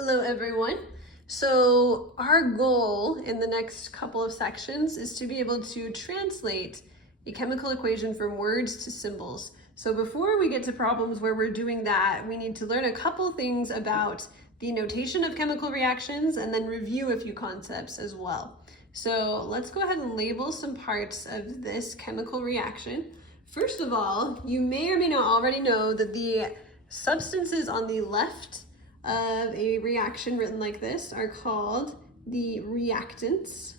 Hello everyone. So our goal in the next couple of sections is to be able to translate a chemical equation from words to symbols. So before we get to problems where we're doing that, we need to learn a couple things about the notation of chemical reactions and then review a few concepts as well. So let's go ahead and label some parts of this chemical reaction. First of all, you may or may not already know that the substances on the left of a reaction written like this are called the reactants.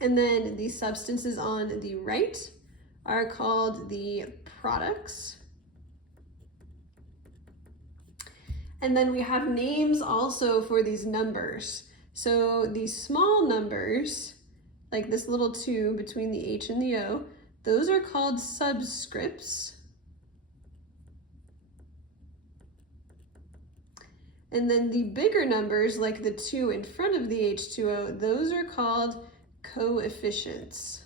And then the substances on the right are called the products. And then we have names also for these numbers. So these small numbers, like this little 2 between the H and the O, those are called subscripts. And then the bigger numbers, like the 2 in front of the H2O, those are called coefficients.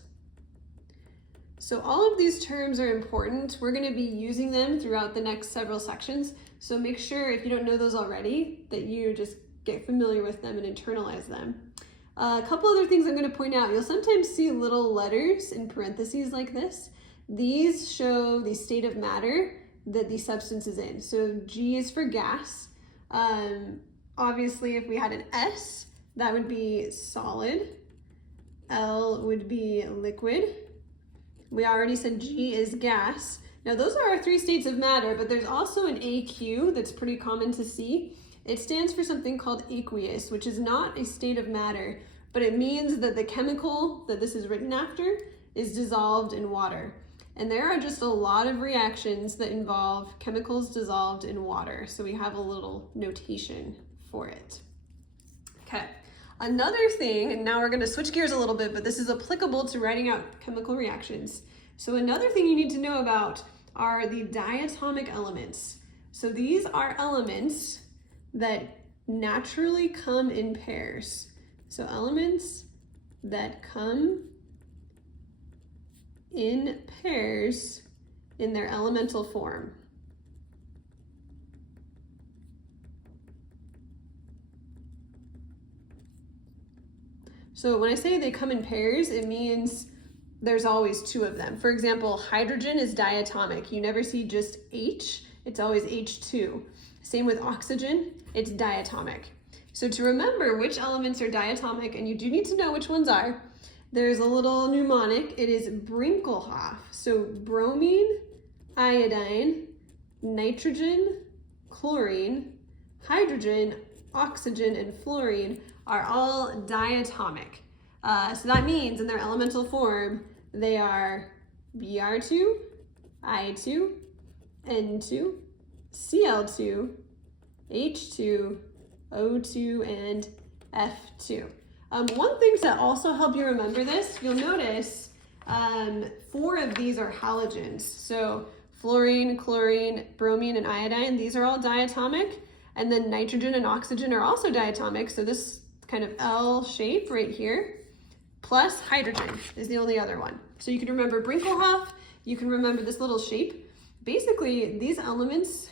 So all of these terms are important. We're going to be using them throughout the next several sections. So make sure, if you don't know those already, that you just get familiar with them and internalize them. A couple other things I'm going to point out. You'll sometimes see little letters in parentheses like this. These show the state of matter that the substance is in. So G is for gas. Obviously, if we had an S, that would be solid. L would be liquid. We already said G is gas. Now those are our 3 states of matter, but there's also an AQ that's pretty common to see. It stands for something called aqueous, which is not a state of matter, but it means that the chemical that this is written after is dissolved in water. And there are just a lot of reactions that involve chemicals dissolved in water. So we have a little notation for it. Okay, another thing, and now we're going to switch gears a little bit, but this is applicable to writing out chemical reactions. So another thing you need to know about are the diatomic elements. So these are elements that naturally come in pairs. So elements that come in pairs in their elemental form. So when I say they come in pairs, it means there's always 2 of them. For example, hydrogen is diatomic. You never see just H, it's always H2. Same with oxygen, it's diatomic. So to remember which elements are diatomic, and you do need to know which ones are, there's a little mnemonic. It is Brinkelhoff. So bromine, iodine, nitrogen, chlorine, hydrogen, oxygen, and fluorine are all diatomic. So that means in their elemental form, they are Br2, I2, N2, Cl2, H2, O2, and F2. One thing to also help you remember this, you'll notice 4 of these are halogens. So fluorine, chlorine, bromine, and iodine, these are all diatomic. And then nitrogen and oxygen are also diatomic. So this kind of L shape right here, plus hydrogen is the only other one. So you can remember Brinkelhoff, you can remember this little shape. Basically, these elements,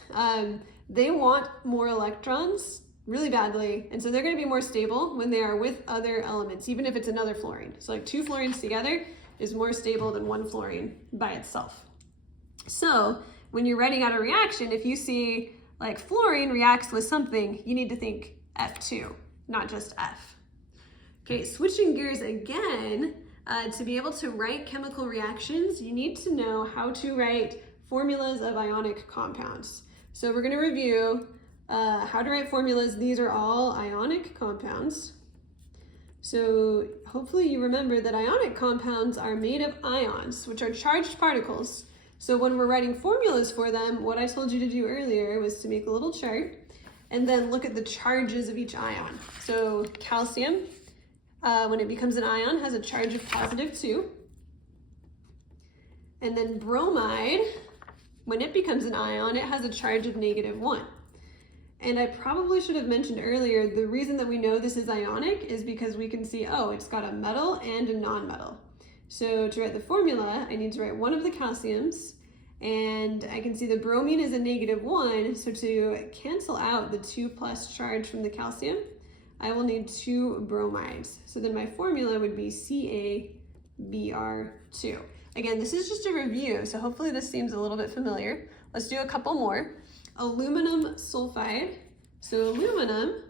they want more electrons really badly, and so they're going to be more stable when they are with other elements, even if it's another fluorine. So like 2 fluorines together is more stable than 1 fluorine by itself. So when you're writing out a reaction, if you see like fluorine reacts with something, you need to think F2, not just F. Okay, switching gears again, to be able to write chemical reactions, you need to know how to write formulas of ionic compounds. So we're going to review how to write formulas. These are all ionic compounds. So hopefully you remember that ionic compounds are made of ions, which are charged particles. So when we're writing formulas for them, what I told you to do earlier was to make a little chart and then look at the charges of each ion. So calcium, when it becomes an ion, has a charge of +2. And then bromide, when it becomes an ion, it has a charge of -1. And I probably should have mentioned earlier, the reason that we know this is ionic is because we can see, oh, it's got a metal and a non-metal. So to write the formula, I need to write one of the calciums And I can see the bromine is a -1, so to cancel out the 2+ charge from the calcium, I will need 2 bromides. So then my formula would be CaBr2. Again, this is just a review, so hopefully this seems a little bit familiar. Let's do a couple more. Aluminum sulfide. So aluminum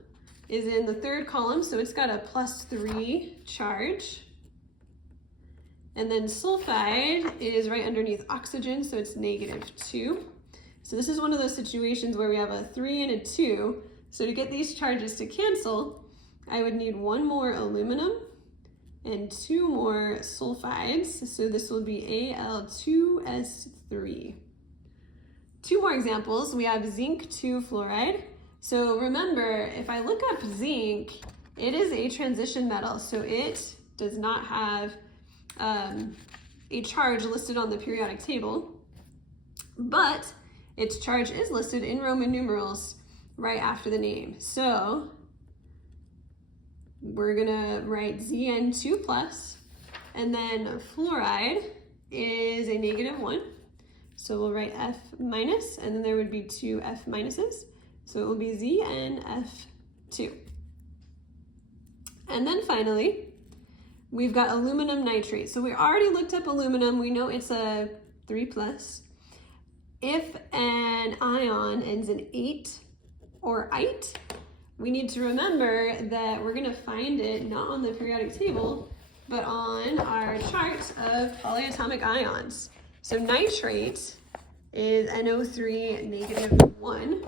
is in the 3rd column, so it's got a +3 charge. And then sulfide is right underneath oxygen, so it's -2. So this is one of those situations where we have a 3 and a 2. So to get these charges to cancel, I would need 1 more aluminum and 2 more sulfides. So this will be Al2S3. 2 more examples. We have zinc 2 fluoride. So remember, if I look up zinc, it is a transition metal. So it does not have a charge listed on the periodic table, but its charge is listed in Roman numerals right after the name. So we're gonna write Zn2+, and then fluoride is a -1. So we'll write F-, and then there would be 2 F-. So it will be ZnF2. And then finally, we've got aluminum nitrate. So we already looked up aluminum. We know it's a 3+. If an ion ends in ate or ite, we need to remember that we're gonna find it not on the periodic table, but on our chart of polyatomic ions. So nitrate is NO3 -1.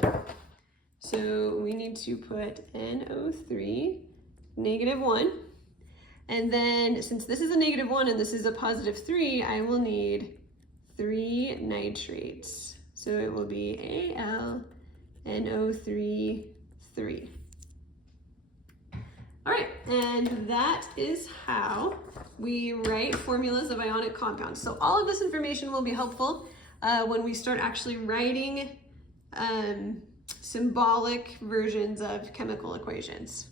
So we need to put NO3 -1. And then since this is a -1 and this is a +3, I will need 3 nitrates. So it will be AlNO3 3. All right, and that is how we write formulas of ionic compounds. So all of this information will be helpful when we start actually writing symbolic versions of chemical equations.